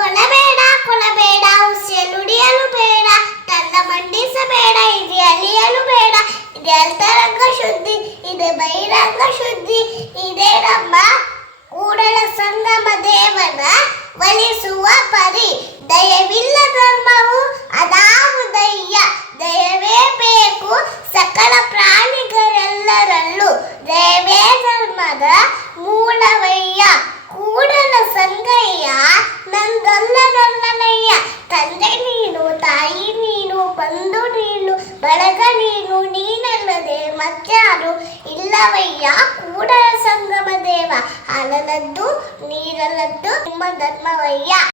ಕೊಲಬೇಡ ಕೊಲಬೇಡ ಉಸಿಯಲುಡಿಯಲು ಬೇಡ ತನ್ನ ಮಂಡಿಸಬೇಡ ಇದು ಅಲಿಯಲು ಬೇಡ ಇದು ಅಂತರಂಗ ಶುದ್ಧಿ ಇದು ಬಹಿರಂಗ ಶುದ್ಧಿ ಇದೇ ನಮ್ಮ ಕೂಡಲ ಸಂಗಮ ದೇವನ ಒಲಿಸುವ ಪರಿ ದಯವಿಲ್ಲ ಧರ್ಮವು ಅದಾವುದಯ್ಯ ದಯವೇ ಬೇಕು ಸಕಲ ಪ್ರಾಣಿಗಳೆಲ್ಲರಲ್ಲೂ ದಯವೇ ಧರ್ಮದ ಮೂಲವಯ್ಯ ಕೂಡಲ ಬಳಗ ನೀನು ನೀನಲ್ಲದೆ ಮತ್ಯಾರು ಇಲ್ಲವಯ್ಯ? ಕೂಡ ಸಂಗಮ ದೇವ ಹಾಲಲದ್ದು ನೀರಲದ್ದು ನಿಮ್ಮ ಧರ್ಮವಯ್ಯ.